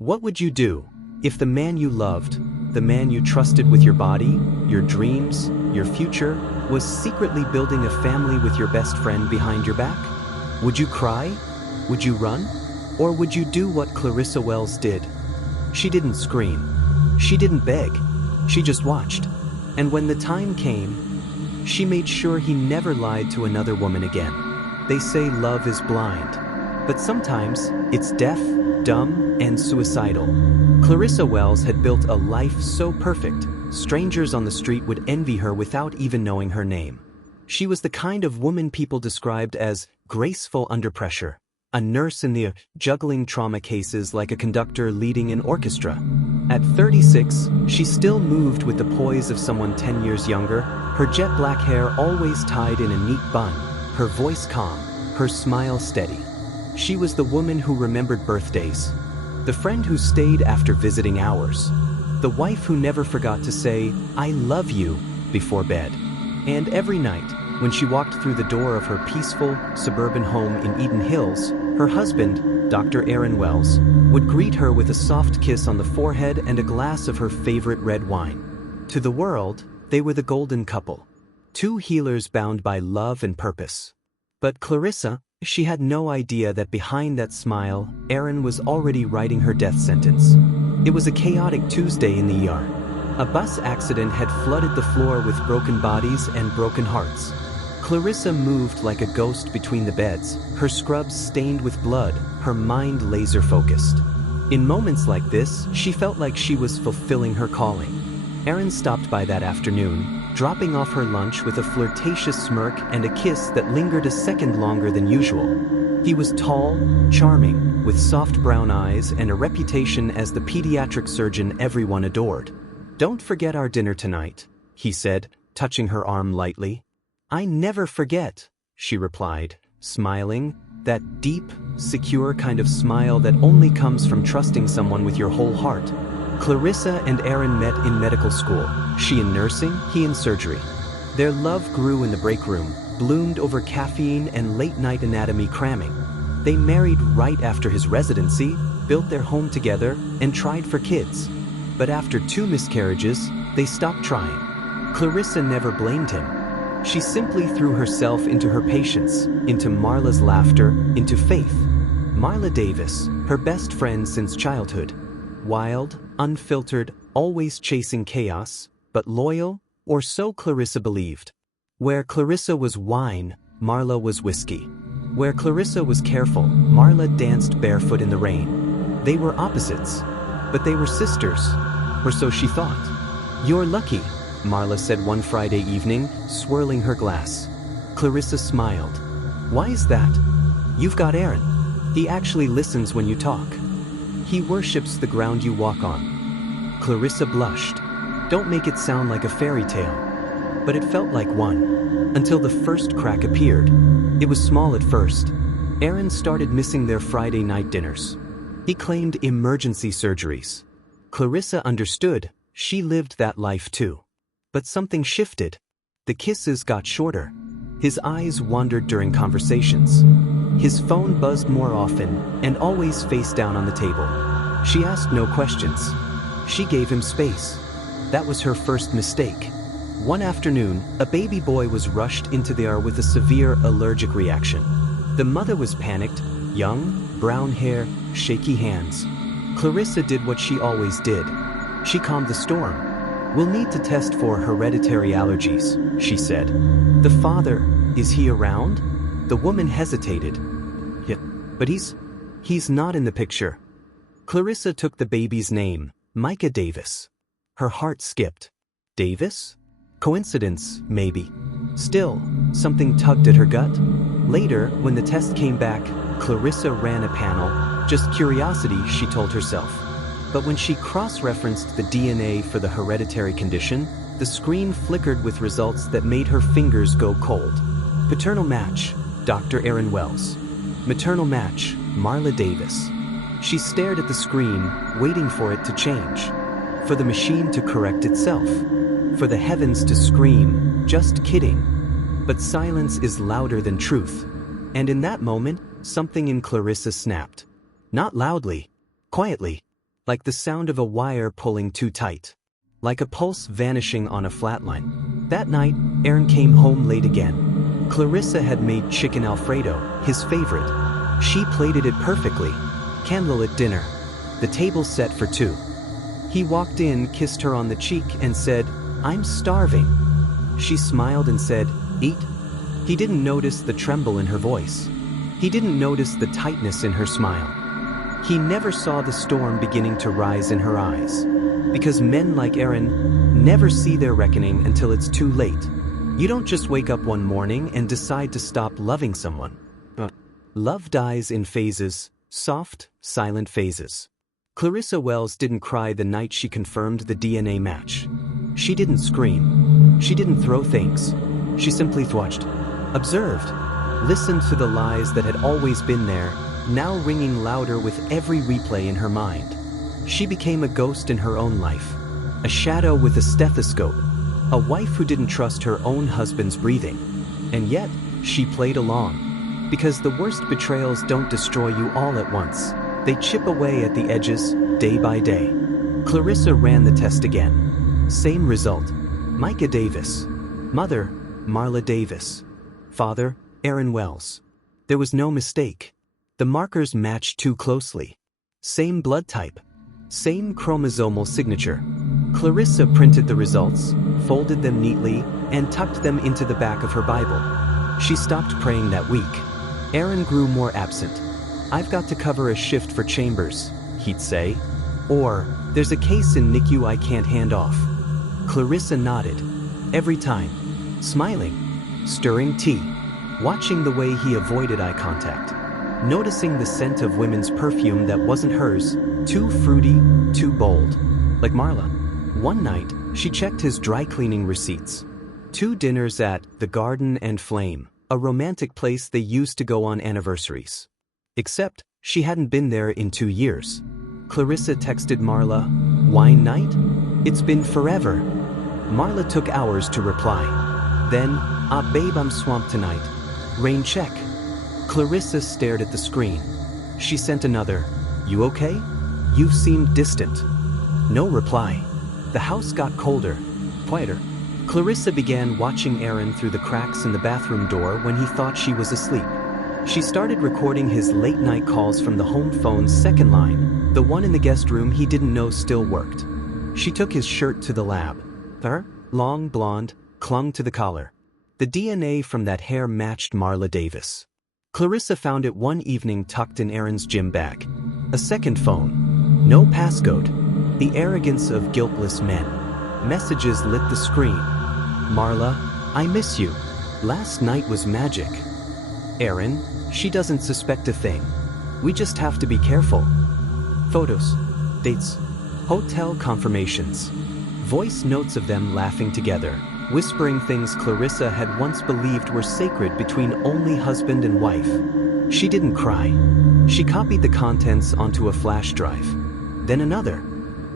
What would you do if the man you loved, the man you trusted with your body, your dreams, your future, was secretly building a family with your best friend behind your back? Would you cry? Would you run? Or would you do what Clarissa Wells did? She didn't scream. She didn't beg. She just watched. And when the time came, she made sure he never lied to another woman again. They say love is blind, but sometimes it's deaf, dumb, and suicidal. Clarissa Wells had built a life so perfect, strangers on the street would envy her without even knowing her name. She was the kind of woman people described as graceful under pressure, a nurse in the juggling trauma cases like a conductor leading an orchestra. At 36, she still moved with the poise of someone 10 years younger, her jet black hair always tied in a neat bun, her voice calm, her smile steady. She was the woman who remembered birthdays, the friend who stayed after visiting hours, the wife who never forgot to say, "I love you," before bed. And every night, when she walked through the door of her peaceful, suburban home in Eden Hills, her husband, Dr. Aaron Wells, would greet her with a soft kiss on the forehead and a glass of her favorite red wine. To the world, they were the golden couple, two healers bound by love and purpose. But Clarissa, she had no idea that behind that smile, Aaron was already writing her death sentence. It was a chaotic Tuesday in the ER. A bus accident had flooded the floor with broken bodies and broken hearts. Clarissa moved like a ghost between the beds, her scrubs stained with blood, her mind laser-focused. In moments like this, she felt like she was fulfilling her calling. Aaron stopped by that afternoon, dropping off her lunch with a flirtatious smirk and a kiss that lingered a second longer than usual. He was tall, charming, with soft brown eyes and a reputation as the pediatric surgeon everyone adored. "Don't forget our dinner tonight," he said, touching her arm lightly. "I never forget," she replied, smiling, that deep, secure kind of smile that only comes from trusting someone with your whole heart. Clarissa and Aaron met in medical school, she in nursing, he in surgery. Their love grew in the break room, bloomed over caffeine and late-night anatomy cramming. They married right after his residency, built their home together, and tried for kids. But after 2 miscarriages, they stopped trying. Clarissa never blamed him. She simply threw herself into her patients, into Marla's laughter, into faith. Marla Davis, her best friend since childhood. Wild, unfiltered, always chasing chaos, but loyal, or so Clarissa believed. Where Clarissa was wine, Marla was whiskey. Where Clarissa was careful, Marla danced barefoot in the rain. They were opposites, but they were sisters, or so she thought. "You're lucky," Marla said one Friday evening, swirling her glass. Clarissa smiled. "Why is that?" "You've got Aaron. He actually listens when you talk. He worships the ground you walk on." Clarissa blushed. "Don't make it sound like a fairy tale." But it felt like one. Until the first crack appeared. It was small at first. Aaron started missing their Friday night dinners. He claimed emergency surgeries. Clarissa understood. She lived that life too. But something shifted. The kisses got shorter. His eyes wandered during conversations. His phone buzzed more often, and always face down on the table. She asked no questions. She gave him space. That was her first mistake. One afternoon, a baby boy was rushed into the ER with a severe allergic reaction. The mother was panicked, young, brown hair, shaky hands. Clarissa did what she always did. She calmed the storm. "We'll need to test for hereditary allergies," she said. "The father, is he around?" The woman hesitated. "Yeah, but he's not in the picture." Clarissa took the baby's name, Micah Davis. Her heart skipped. Davis? Coincidence, maybe. Still, something tugged at her gut. Later, when the test came back, Clarissa ran a panel. Just curiosity, she told herself. But when she cross-referenced the DNA for the hereditary condition, the screen flickered with results that made her fingers go cold. Paternal match, Dr. Aaron Wells. Maternal match, Marla Davis. She stared at the screen, waiting for it to change. For the machine to correct itself. For the heavens to scream, "Just kidding." But silence is louder than truth. And in that moment, something in Clarissa snapped. Not loudly, quietly. like the sound of a wire pulling too tight, like a pulse vanishing on a flatline. That night, Aaron came home late again. Clarissa had made chicken Alfredo, his favorite. She plated it perfectly. Candlelit dinner. The table set for two. He walked in, kissed her on the cheek, and said, "I'm starving." She smiled and said, "Eat." He didn't notice the tremble in her voice. He didn't notice the tightness in her smile. He never saw the storm beginning to rise in her eyes. Because men like Aaron never see their reckoning until it's too late. You don't just wake up one morning and decide to stop loving someone. Love dies in phases, soft, silent phases. Clarissa Wells didn't cry the night she confirmed the DNA match. She didn't scream. She didn't throw things. She simply watched, observed, listened to the lies that had always been there, now ringing louder with every replay in her mind. She became a ghost in her own life, a shadow with a stethoscope, a wife who didn't trust her own husband's breathing. And yet, she played along. Because the worst betrayals don't destroy you all at once. They chip away at the edges, day by day. Clarissa ran the test again. Same result. Micah Davis. Mother, Marla Davis. Father, Aaron Wells. There was no mistake. The markers matched too closely. Same blood type. Same chromosomal signature. Clarissa printed the results, folded them neatly, and tucked them into the back of her Bible. She stopped praying that week. Aaron grew more absent. "I've got to cover a shift for Chambers," he'd say. Or, "There's a case in NICU I can't hand off." Clarissa nodded. Every time. Smiling. Stirring tea. Watching the way he avoided eye contact. Noticing the scent of women's perfume that wasn't hers, too fruity, too bold. Like Marla. One night, she checked his dry cleaning receipts. 2 dinners at the Garden and Flame, a romantic place they used to go on anniversaries. Except, she hadn't been there in 2 years. Clarissa texted Marla, "Wine night? It's been forever." Marla took hours to reply. Then, "Babe, I'm swamped tonight. Rain check." Clarissa stared at the screen. She sent another, "You okay? You seemed distant." No reply. The house got colder, quieter. Clarissa began watching Aaron through the cracks in the bathroom door when he thought she was asleep. She started recording his late-night calls from the home phone's second line, the one in the guest room he didn't know still worked. She took his shirt to the lab. Her, long blonde, clung to the collar. The DNA from that hair matched Marla Davis. Clarissa found it one evening tucked in Aaron's gym bag. A second phone. No passcode. The arrogance of guiltless men. Messages lit the screen. "Marla, I miss you. Last night was magic." "Aaron, she doesn't suspect a thing. We just have to be careful." Photos. Dates. Hotel confirmations. Voice notes of them laughing together, whispering things Clarissa had once believed were sacred between only husband and wife. She didn't cry. She copied the contents onto a flash drive. Then another.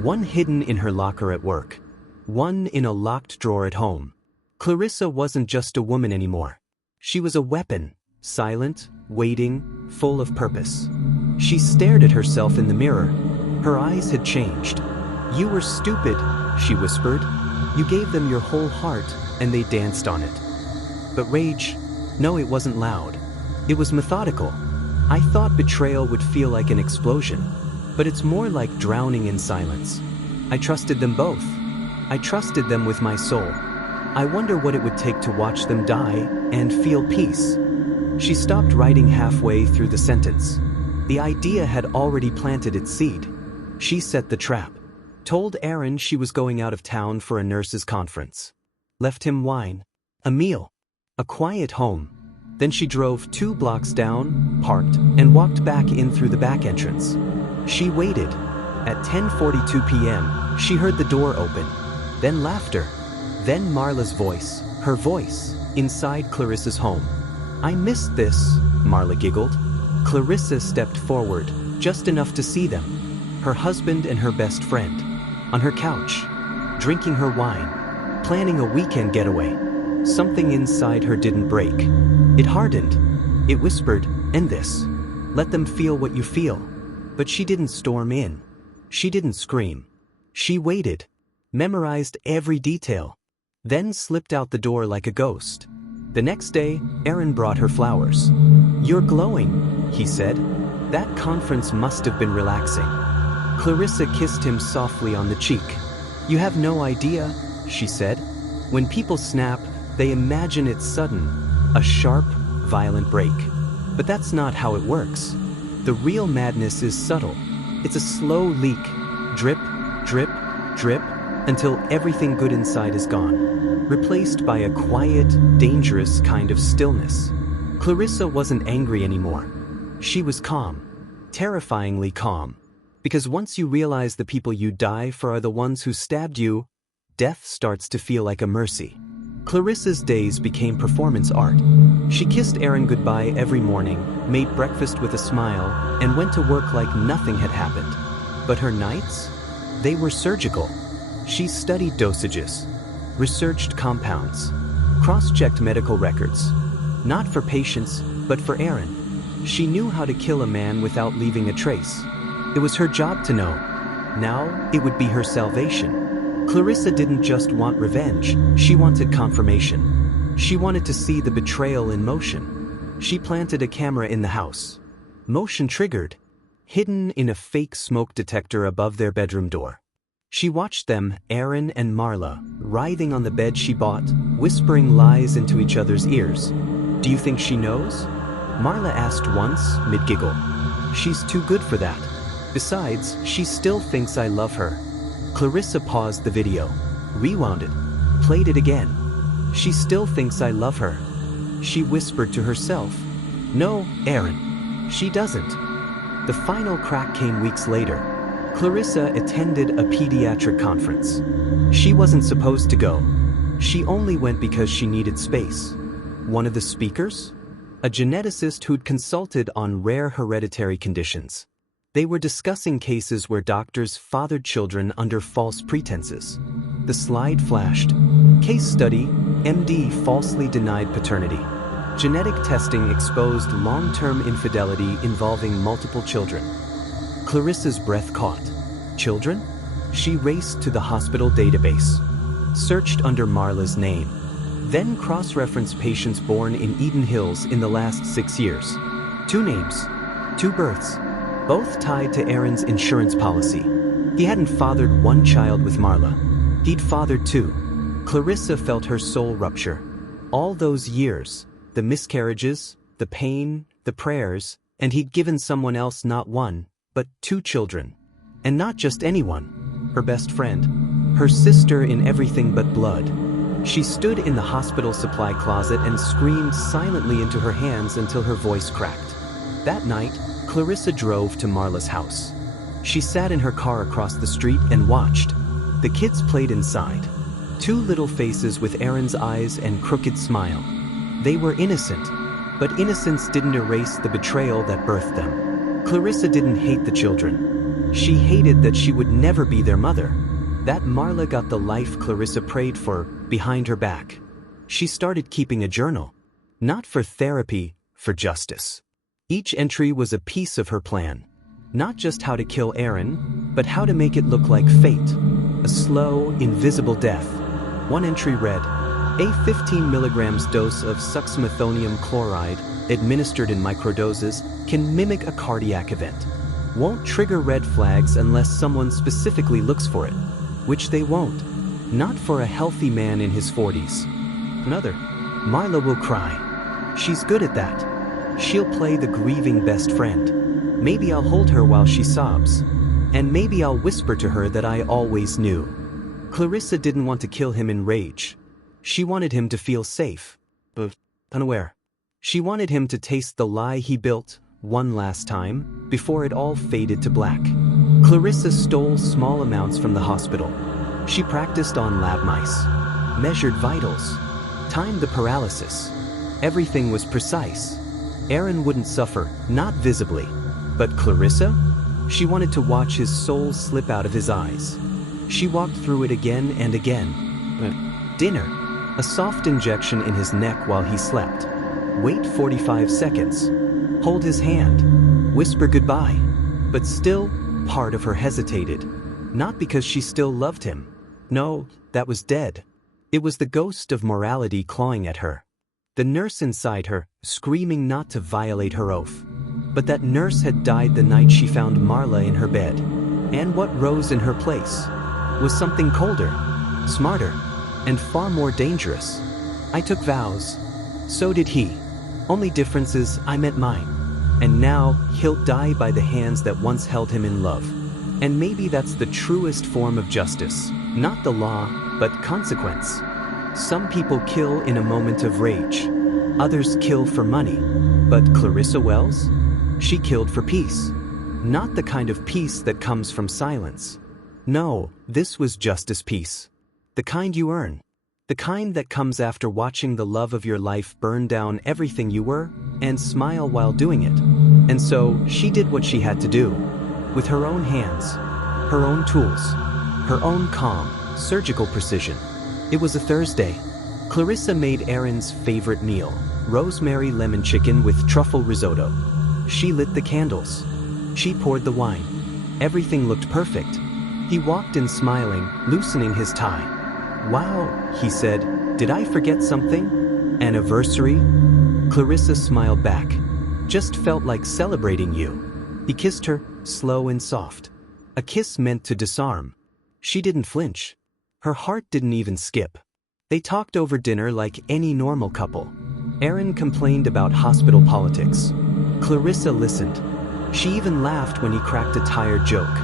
One hidden in her locker at work. One in a locked drawer at home. Clarissa wasn't just a woman anymore. She was a weapon, silent, waiting, full of purpose. She stared at herself in the mirror. Her eyes had changed. "You were stupid," she whispered. "You gave them your whole heart, and they danced on it." But rage? No, it wasn't loud. It was methodical. I thought betrayal would feel like an explosion, but it's more like drowning in silence. I trusted them both. I trusted them with my soul. I wonder what it would take to watch them die and feel peace. She stopped writing halfway through the sentence. The idea had already planted its seed. She set the trap. Told Aaron she was going out of town for a nurses' conference. Left him wine, a meal, a quiet home. Then she drove 2 blocks down, parked, and walked back in through the back entrance. She waited. At 10:42 p.m., she heard the door open. Then laughter. Then Marla's voice, her voice, inside Clarissa's home. "I missed this," Marla giggled. Clarissa stepped forward, just enough to see them. Her husband and her best friend. On her couch. Drinking her wine. Planning a weekend getaway. Something inside her didn't break. It hardened. It whispered, "End this. Let them feel what you feel." But she didn't storm in. She didn't scream. She waited, memorized every detail, then slipped out the door like a ghost. The next day, Aaron brought her flowers. "You're glowing," he said. "That conference must have been relaxing." Clarissa kissed him softly on the cheek. "You have no idea," she said. "When people snap, they imagine it's sudden, a sharp, violent break. But that's not how it works. The real madness is subtle. It's a slow leak, drip, drip, drip, until everything good inside is gone, replaced by a quiet, dangerous kind of stillness." Clarissa wasn't angry anymore. She was calm, terrifyingly calm. Because once you realize the people you die for are the ones who stabbed you, death starts to feel like a mercy. Clarissa's days became performance art. She kissed Aaron goodbye every morning, made breakfast with a smile, and went to work like nothing had happened. But her nights? They were surgical. She studied dosages, researched compounds, cross-checked medical records. Not for patients, but for Aaron. She knew how to kill a man without leaving a trace. It was her job to know. Now, it would be her salvation. Clarissa didn't just want revenge, she wanted confirmation. She wanted to see the betrayal in motion. She planted a camera in the house. Motion triggered, hidden in a fake smoke detector above their bedroom door. She watched them, Aaron and Marla, writhing on the bed she bought, whispering lies into each other's ears. "Do you think she knows?" Marla asked once, mid-giggle. "She's too good for that. Besides, she still thinks I love her." Clarissa paused the video, rewound it, played it again. "She still thinks I love her." She whispered to herself. "No, Aaron, she doesn't." The final crack came weeks later. Clarissa attended a pediatric conference. She wasn't supposed to go. She only went because she needed space. One of the speakers? A geneticist who'd consulted on rare hereditary conditions. They were discussing cases where doctors fathered children under false pretenses. The slide flashed. Case study, MD falsely denied paternity. Genetic testing exposed long-term infidelity involving multiple children. Clarissa's breath caught. Children? She raced to the hospital database, searched under Marla's name, then cross-referenced patients born in Eden Hills in the last 6 years. 2 names, 2 births, both tied to Aaron's insurance policy. He hadn't fathered 1 child with Marla. He'd fathered 2. Clarissa felt her soul rupture. All those years, the miscarriages, the pain, the prayers, and he'd given someone else not 1, but 2 children. And not just anyone, her best friend, her sister in everything but blood. She stood in the hospital supply closet and screamed silently into her hands until her voice cracked. That night, Clarissa drove to Marla's house. She sat in her car across the street and watched. The kids played inside. 2 little faces with Aaron's eyes and crooked smile. They were innocent, but innocence didn't erase the betrayal that birthed them. Clarissa didn't hate the children. She hated that she would never be their mother. That Marla got the life Clarissa prayed for behind her back. She started keeping a journal. Not for therapy, for justice. Each entry was a piece of her plan. Not just how to kill Aaron, but how to make it look like fate. A slow, invisible death. One entry read, "A 15 milligrams dose of suspenseful chloride, administered in microdoses, can mimic a cardiac event. Won't trigger red flags unless someone specifically looks for it." Which they won't. Not for a healthy man in his 40s. Another, "Marla will cry. She's good at that. She'll play the grieving best friend. Maybe I'll hold her while she sobs. And maybe I'll whisper to her that I always knew." Clarissa didn't want to kill him in rage. She wanted him to feel safe, but unaware. She wanted him to taste the lie he built one last time before it all faded to black. Clarissa stole small amounts from the hospital. She practiced on lab mice, measured vitals, timed the paralysis. Everything was precise. Aaron wouldn't suffer, not visibly. But Clarissa? She wanted to watch his soul slip out of his eyes. She walked through it again and again. Dinner. A soft injection in his neck while he slept. Wait 45 seconds. Hold his hand. Whisper goodbye. But still, part of her hesitated. Not because she still loved him. No, that was dead. It was the ghost of morality clawing at her. The nurse inside her, screaming not to violate her oath. But that nurse had died the night she found Marla in her bed. And what rose in her place was something colder, smarter, and far more dangerous. I took vows. So did he. Only difference is I met mine. And now he'll die by the hands that once held him in love. And maybe that's the truest form of justice. Not the law, but consequence. Some people kill in a moment of rage. Others kill for money. But Clarissa Wells? She killed for peace. Not the kind of peace that comes from silence. No, this was justice peace. The kind you earn. The kind that comes after watching the love of your life burn down everything you were, and smile while doing it. And so, she did what she had to do. With her own hands. Her own tools. Her own calm, surgical precision. It was a Thursday. Clarissa made Aaron's favorite meal, rosemary lemon chicken with truffle risotto. She lit the candles. She poured the wine. Everything looked perfect. He walked in smiling, loosening his tie. "Wow," he said, "did I forget something? Anniversary?" Clarissa smiled back. "Just felt like celebrating you." He kissed her, slow and soft. A kiss meant to disarm. She didn't flinch. Her heart didn't even skip. They talked over dinner like any normal couple. Aaron complained about hospital politics. Clarissa listened. She even laughed when he cracked a tired joke.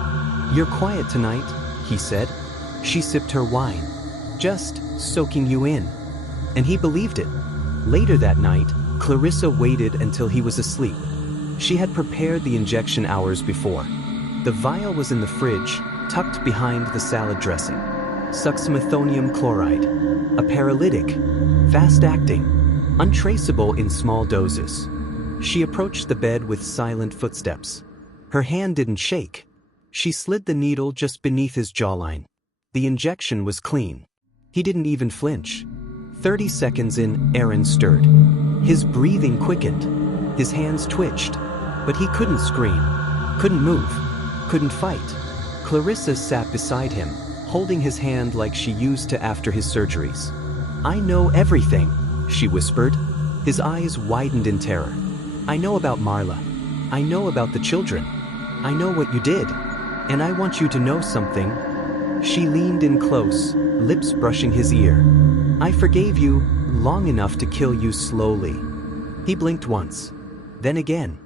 "You're quiet tonight," he said. She sipped her wine. "Just soaking you in." And he believed it. Later that night, Clarissa waited until he was asleep. She had prepared the injection hours before. The vial was in the fridge, tucked behind the salad dressing. Suspenseful chloride. A paralytic. Fast-acting. Untraceable in small doses. She approached the bed with silent footsteps. Her hand didn't shake. She slid the needle just beneath his jawline. The injection was clean. He didn't even flinch. 30 seconds in, Aaron stirred. His breathing quickened. His hands twitched. But he couldn't scream. Couldn't move. Couldn't fight. Clarissa sat beside him, holding his hand like she used to after his surgeries. "I know everything," she whispered. His eyes widened in terror. "I know about Marla. I know about the children. I know what you did. And I want you to know something." She leaned in close, lips brushing his ear. "I forgave you long enough to kill you slowly." He blinked once. Then again.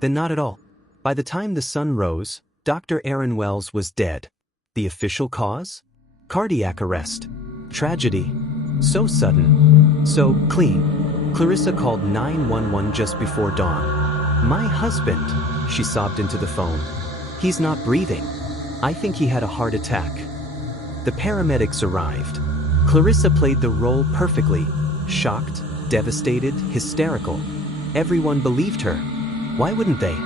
Then not at all. By the time the sun rose, Dr. Aaron Wells was dead. The official cause? Cardiac arrest. Tragedy. So sudden. So clean. Clarissa called 911 just before dawn. "My husband," she sobbed into the phone. "He's not breathing. I think he had a heart attack." The paramedics arrived. Clarissa played the role perfectly. Shocked, devastated, hysterical. Everyone believed her. Why wouldn't they?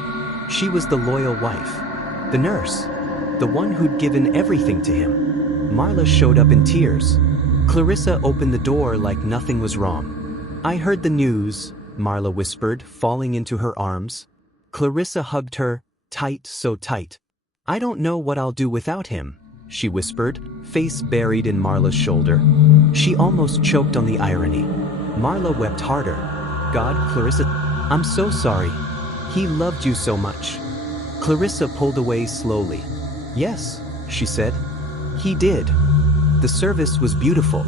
She was the loyal wife. The nurse. The one who'd given everything to him. Marla showed up in tears. Clarissa opened the door like nothing was wrong. "I heard the news," Marla whispered, falling into her arms. Clarissa hugged her, tight, so tight. "I don't know what I'll do without him," she whispered, face buried in Marla's shoulder. She almost choked on the irony. Marla wept harder. "God, Clarissa, I'm so sorry. He loved you so much." Clarissa pulled away slowly. "Yes," she said. "He did." The service was beautiful.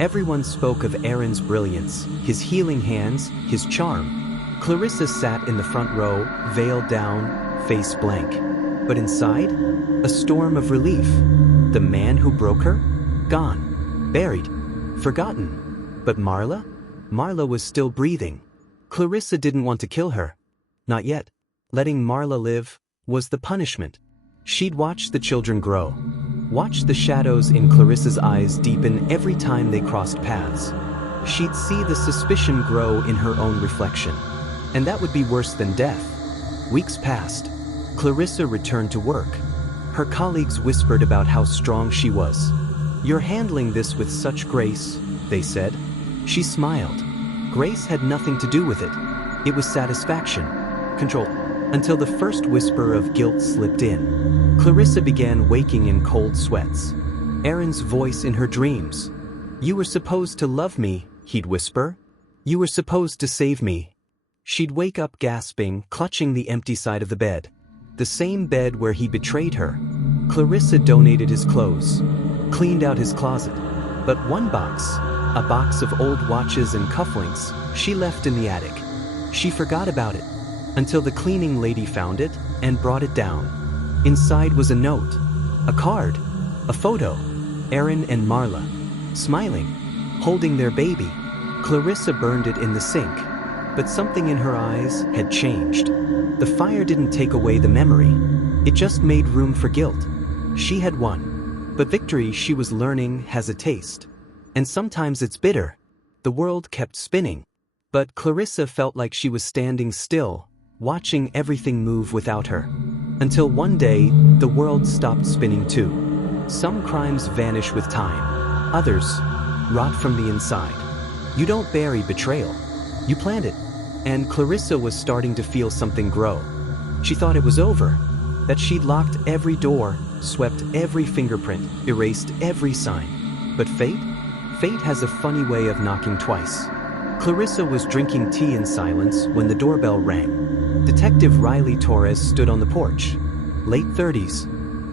Everyone spoke of Aaron's brilliance, his healing hands, his charm. Clarissa sat in the front row, veil down, face blank. But inside, a storm of relief. The man who broke her? Gone. Buried. Forgotten. But Marla? Marla was still breathing. Clarissa didn't want to kill her. Not yet. Letting Marla live was the punishment. She'd watch the children grow. Watch the shadows in Clarissa's eyes deepen every time they crossed paths. She'd see the suspicion grow in her own reflection. And that would be worse than death. Weeks passed. Clarissa returned to work. Her colleagues whispered about how strong she was. "You're handling this with such grace," they said. She smiled. Grace had nothing to do with it. It was satisfaction. Control. until the first whisper of guilt slipped in. Clarissa began waking in cold sweats. Aaron's voice in her dreams. "You were supposed to love me," he'd whisper. "You were supposed to save me." She'd wake up gasping, clutching the empty side of the bed. The same bed where he betrayed her. Clarissa donated his clothes, cleaned out his closet. But one box, a box of old watches and cufflinks, she left in the attic. She forgot about it, until the cleaning lady found it and brought it down. Inside was a note, a card, a photo. Aaron and Marla, smiling, holding their baby. Clarissa burned it in the sink, but something in her eyes had changed. The fire didn't take away the memory. It just made room for guilt. She had won. But victory, she was learning, has a taste. And sometimes it's bitter. The world kept spinning. But Clarissa felt like she was standing still, watching everything move without her. Until one day, the world stopped spinning too. Some crimes vanish with time. Others rot from the inside. You don't bury betrayal. You plant it. And Clarissa was starting to feel something grow. She thought it was over, that she'd locked every door, swept every fingerprint, erased every sign. But fate has a funny way of knocking twice. Clarissa was drinking tea in silence when the doorbell rang. Detective Riley Torres stood on the porch. Late 30s,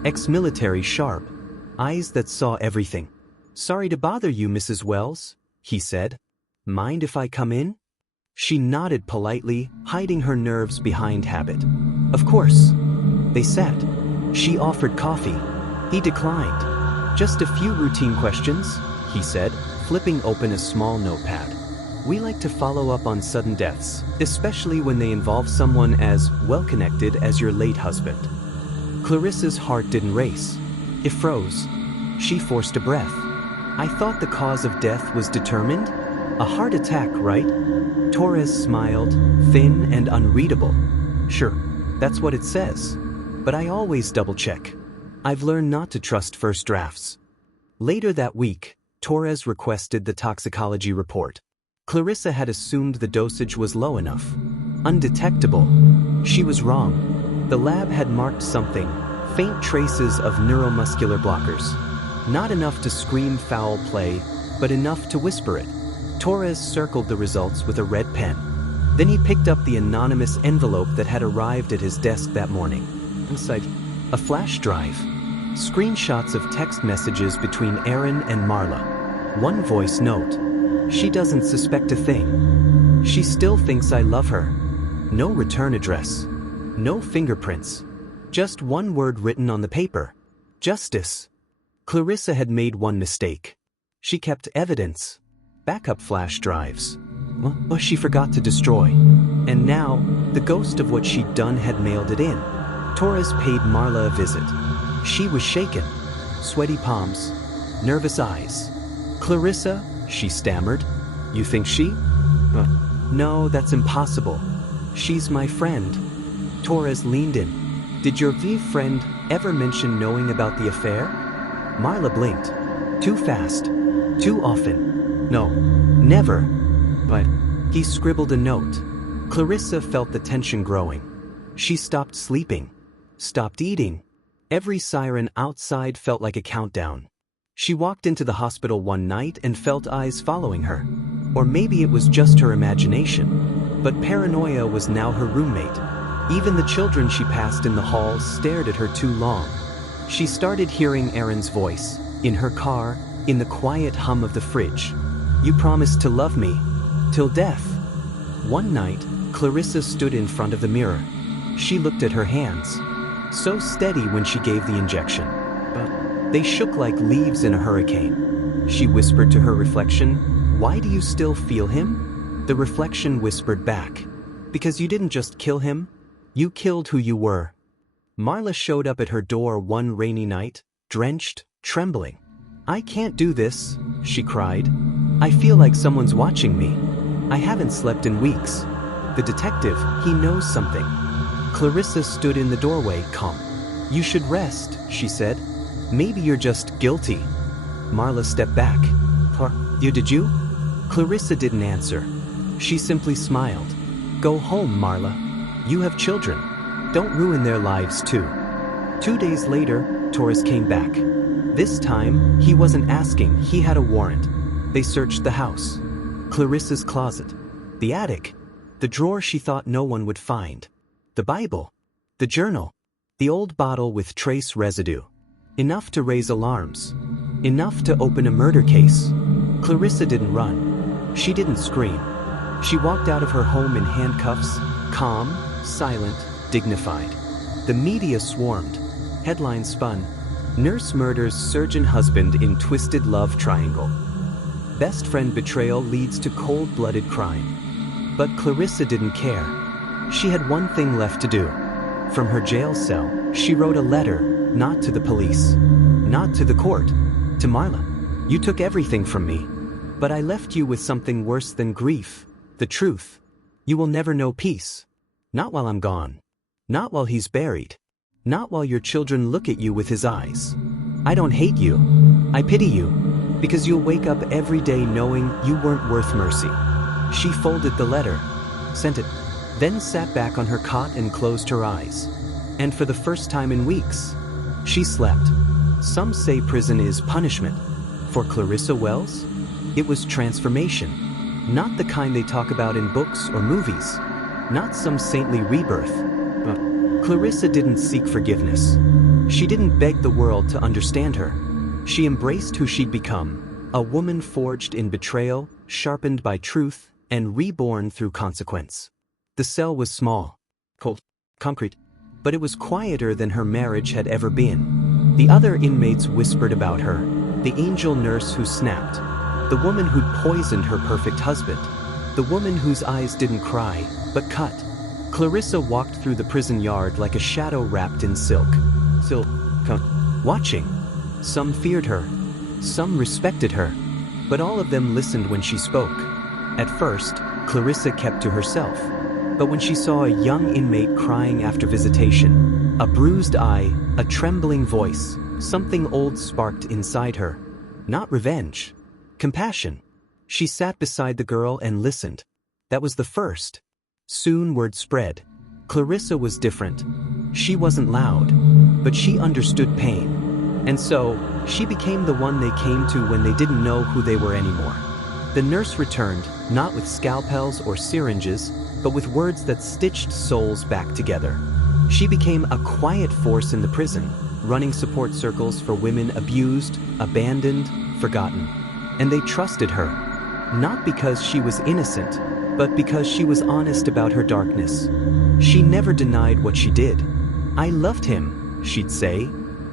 ex-military, sharp, eyes that saw everything. "Sorry to bother you, Mrs. Wells," he said. "Mind if I come in?" She nodded politely, hiding her nerves behind habit. Of course. They sat. She offered coffee. He declined. "Just a few routine questions," he said, flipping open a small notepad. "We like to follow up on sudden deaths, especially when they involve someone as well-connected as your late husband." Clarissa's heart didn't race. It froze. She forced a breath. "I thought the cause of death was determined? A heart attack, right?" Torres smiled, thin and unreadable. "Sure, that's what it says. But I always double-check. I've learned not to trust first drafts." Later that week, Torres requested the toxicology report. Clarissa had assumed the dosage was low enough. Undetectable. She was wrong. The lab had marked something, faint traces of neuromuscular blockers. Not enough to scream foul play, but enough to whisper it. Torres circled the results with a red pen. Then he picked up the anonymous envelope that had arrived at his desk that morning. Inside, a flash drive. Screenshots of text messages between Aaron and Marla. One voice note. "She doesn't suspect a thing. She still thinks I love her." No return address. No fingerprints. Just one word written on the paper. Justice. Clarissa had made one mistake. She kept evidence. Backup flash drives. Well, she forgot to destroy. And now, the ghost of what she'd done had mailed it in. Torres paid Marla a visit. She was shaken. Sweaty palms. Nervous eyes. "Clarissa," she stammered. "You think she?" "No, that's impossible. She's my friend." Torres leaned in. "Did your friend ever mention knowing about the affair?" Marla blinked. "Too fast. Too often. No, never." But he scribbled a note. Clarissa felt the tension growing. She stopped sleeping. Stopped eating. Every siren outside felt like a countdown. She walked into the hospital one night and felt eyes following her. Or maybe it was just her imagination. But paranoia was now her roommate. Even the children she passed in the hall stared at her too long. She started hearing Aaron's voice, in her car, in the quiet hum of the fridge. "You promised to love me. Till death." One night, Clarissa stood in front of the mirror. She looked at her hands. So steady when she gave the injection. But they shook like leaves in a hurricane. She whispered to her reflection, "Why do you still feel him?" The reflection whispered back, "Because you didn't just kill him, you killed who you were." Marla showed up at her door one rainy night, drenched, trembling. "I can't do this," she cried. "I feel like someone's watching me. I haven't slept in weeks." The detective, he knows something. Clarissa stood in the doorway, calm. "You should rest," she said. "Maybe you're just guilty." Marla stepped back. Did you?" Clarissa didn't answer. She simply smiled. "Go home, Marla. You have children. Don't ruin their lives too. 2 days later, Torres came back. This time, he wasn't asking, he had a warrant. They searched the house. Clarissa's closet. The attic. The drawer she thought no one would find. The Bible. The journal. The old bottle with trace residue. Enough to raise alarms. Enough to open a murder case. Clarissa didn't run. She didn't scream. She walked out of her home in handcuffs, calm, silent, dignified. The media swarmed. Headlines spun. Nurse murders surgeon husband in twisted love triangle. Best friend betrayal leads to cold-blooded crime. But Clarissa didn't care. She had one thing left to do. From her jail cell, she wrote a letter, not to the police, not to the court, to Marla. You took everything from me, but I left you with something worse than grief, the truth. You will never know peace. Not while I'm gone. Not while he's buried. Not while your children look at you with his eyes. I don't hate you. I pity you, because you'll wake up every day knowing you weren't worth mercy. She folded the letter, sent it, then sat back on her cot and closed her eyes. And for the first time in weeks, she slept. Some say prison is punishment. For Clarissa Wells, it was transformation. Not the kind they talk about in books or movies. Not some saintly rebirth. Clarissa didn't seek forgiveness. She didn't beg the world to understand her. She embraced who she'd become, a woman forged in betrayal, sharpened by truth, and reborn through consequence. The cell was small, cold, concrete, but it was quieter than her marriage had ever been. The other inmates whispered about her, the angel nurse who snapped, the woman who'd poisoned her perfect husband, the woman whose eyes didn't cry, but cut. Clarissa walked through the prison yard like a shadow wrapped in silk. Watching. Some feared her. Some respected her. But all of them listened when she spoke. At first, Clarissa kept to herself. But when she saw a young inmate crying after visitation, a bruised eye, a trembling voice, something old sparked inside her. Not revenge. Compassion. She sat beside the girl and listened. That was the first. Soon word spread. Clarissa was different. She wasn't loud, but she understood pain. And so, she became the one they came to when they didn't know who they were anymore. The nurse returned, not with scalpels or syringes, but with words that stitched souls back together. She became a quiet force in the prison, running support circles for women abused, abandoned, forgotten. And they trusted her. Not because she was innocent, but because she was honest about her darkness. She never denied what she did. I loved him, she'd say,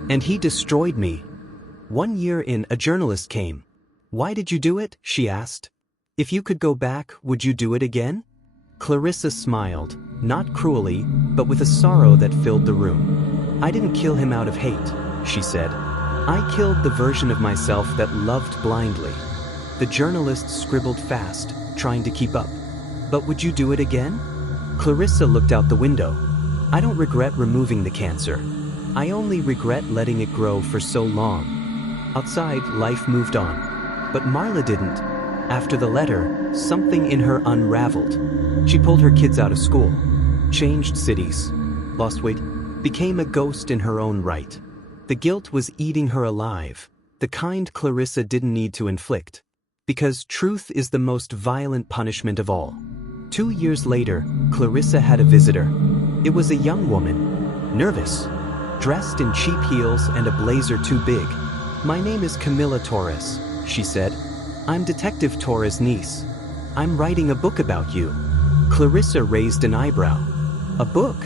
and he destroyed me. 1 year in, a journalist came. Why did you do it? She asked. If you could go back, would you do it again? Clarissa smiled, not cruelly, but with a sorrow that filled the room. I didn't kill him out of hate, she said. I killed the version of myself that loved blindly. The journalist scribbled fast, trying to keep up. But would you do it again? Clarissa looked out the window. I don't regret removing the cancer. I only regret letting it grow for so long. Outside, life moved on. But Marla didn't. After the letter, something in her unraveled. She pulled her kids out of school, changed cities, lost weight, became a ghost in her own right. The guilt was eating her alive, the kind Clarissa didn't need to inflict. Because truth is the most violent punishment of all. 2 years later, Clarissa had a visitor. It was a young woman, nervous, dressed in cheap heels and a blazer too big. My name is Camilla Torres, she said. I'm Detective Torres' niece. I'm writing a book about you. Clarissa raised an eyebrow. A book?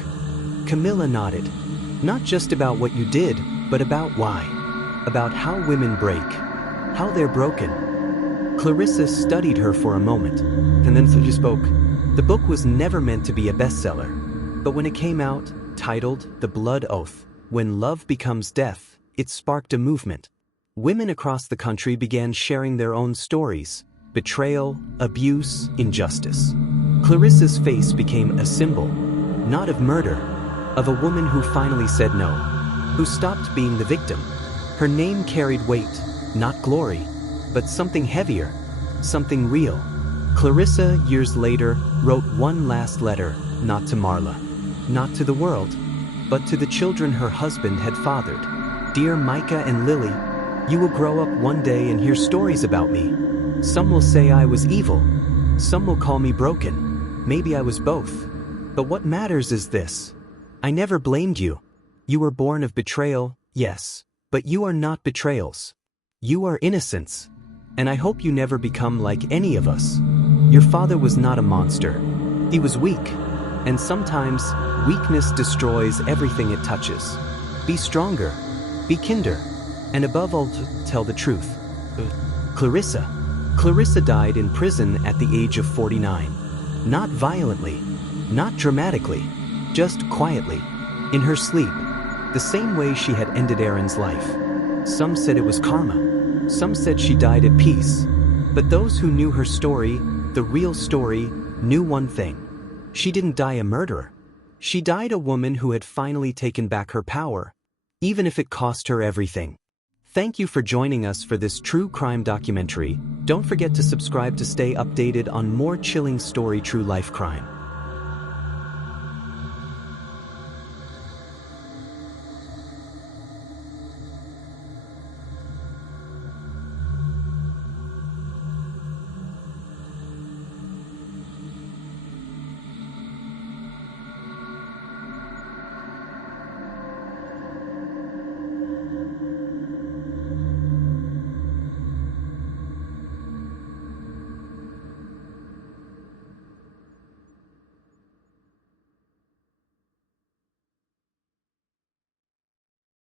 Camilla nodded. Not just about what you did, but about why. About how women break. How they're broken. Clarissa studied her for a moment, and then she spoke. The book was never meant to be a bestseller. But when it came out, titled The Blood Oath, When Love Becomes Death, it sparked a movement. Women across the country began sharing their own stories, betrayal, abuse, injustice. Clarissa's face became a symbol, not of murder, of a woman who finally said no, who stopped being the victim. Her name carried weight, not glory, but something heavier, something real. Clarissa, years later, wrote one last letter, not to Marla, not to the world, but to the children her husband had fathered. Dear Micah and Lily, you will grow up one day and hear stories about me. Some will say I was evil. Some will call me broken. Maybe I was both. But what matters is this. I never blamed you. You were born of betrayal, yes, but you are not betrayals. You are innocence. And I hope you never become like any of us. Your father was not a monster. He was weak. And sometimes, weakness destroys everything it touches. Be stronger. Be kinder. And above all, tell the truth. Clarissa died in prison at the age of 49. Not violently. Not dramatically. Just quietly. In her sleep. The same way she had ended Aaron's life. Some said it was karma. Some said she died at peace. But those who knew her story, the real story, knew one thing. She didn't die a murderer. She died a woman who had finally taken back her power, even if it cost her everything. Thank you for joining us for this true crime documentary. Don't forget to subscribe to stay updated on more chilling story true life crime.